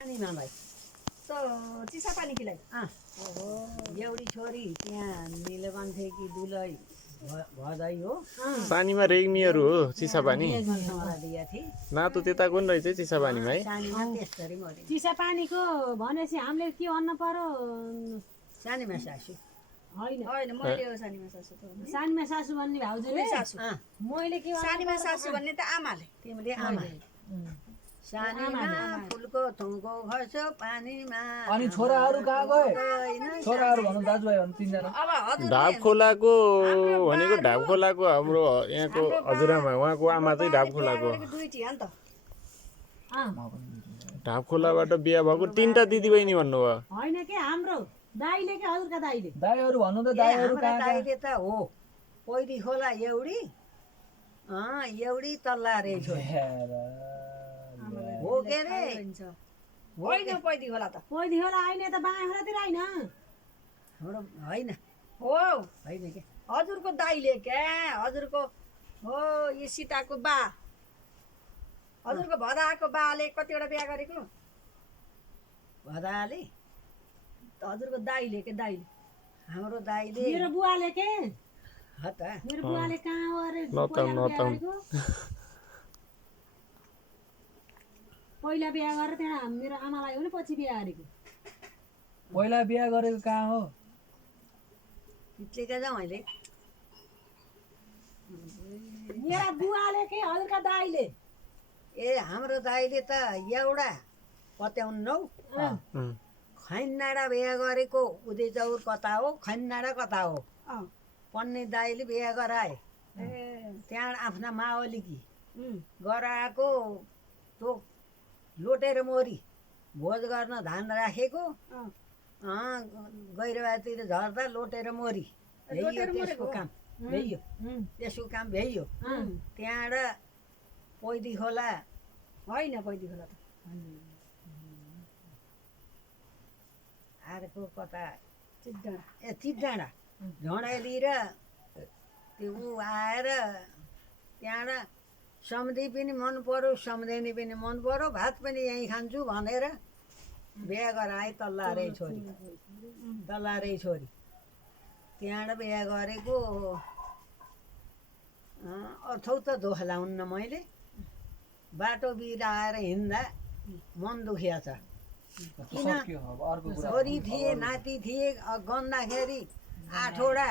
पानीमा भाइ चिसा पानी खिलाइ एउटी छोरी त्यहाँ निलकण्ठे कि दुलै भदै हो पानीमा रेग्मीहरू हो चिसा पानी दिया थिए नातो त्यताको नि रहेछ चिसा पानीमा है सानीमा त्यसरी मरे चिसा पानीको भनेपछि हामीले के भन्नु पर्यो सानीमा सासू होइन होइन मैले हो सानीमा सासू त सानीमा सासू भन्ने भाउजूले सासू मैले के सानीमा सासू भन्ने त आमाले तिमीले आमा सानीमा फुलको थुङ्को खस्यो पानीमा अनि छोराहरू कहाँ गए छोराहरू भनौँ दाजुभाइ भनौँ तिनजना अब हजुर ढाब खोलाको भनेको ढाब खोलाको हाम्रो यहाँको हजुरआमा उहाँको आमा चाहिँ ढाब खोलाको दुईटी हो नि त ढाब खोलाबाट बिहा भएको तीनटा दिदीबहिनी भन्नुभयो होइन के हाम्रो दाइले के हजुरका दाइले दाईहरू भन्नु त दाईहरू हाम्रा कहाँ दाइले त हो पहिली खोला एउटी एउटी तल्ला रे छोरी हो के रे होइन पैदी होला त पैदी होला होइन त बाँए खोलातिर होइन हाम्रो होइन हो होइन के हजुरको दाइले क्या हजुरको हो यो सीताको बा हजुरको भदाको बाले कतिवटा बिहा गरेको भदाले हजुरको दाइले के दाइले हाम्रो दाइले मेरो बुवाले के ह त मेरो बुवाले कहाँ हो अरे नताउँ, नताउँ। पहिला बिहा गरेर त्यहाँ मेरो आमालाई हो नि पछि बिहा गरेको पहिला बिहा गरेको कहाँ हो पिछलेका जाउँ अहिले मेरा बुवाले के हजुरका दाइले ए हाम्रो दाइले त एउटा पत्याउन्नौ खैन्नाडा बिहा गरेको उदय चौर कता हो खैन्नाडा कता हो पन्ने दाइले बिहा गराए त्यहाँ आफ्ना मावलीकी गराएको त्यो लोटेर मोरी भोज गर्न धान राखेको गैरबातिर झर्दा लोटेर मोरी भ्याइयो त्यसको काम भ्याइयो त्यसको काम भ्याइयो त्यहाँबाट पैदी खोला होइन पैदी होला त अर्को कता चित्डाँडा ए चितडाँडा झोडाली र त्यो ऊ आएर त्यहाँबाट सम्धी पनि मन पर्यो सम्झेनी पनि मन पर्यो भात पनि यहीँ खान्छु भनेर बिहा गराए तल्ला रे छोरी तल्ला रे छोरी त्यहाँबाट बिहा गरेको अर्थौ त दोख लाउन्न मैले बाटो बिर आएर हिँड्दा मन दुखिया छ किन सक्यो अब अर्को कुरा छोरी थिए नाति थिए गन्दाखेरि 8 वटा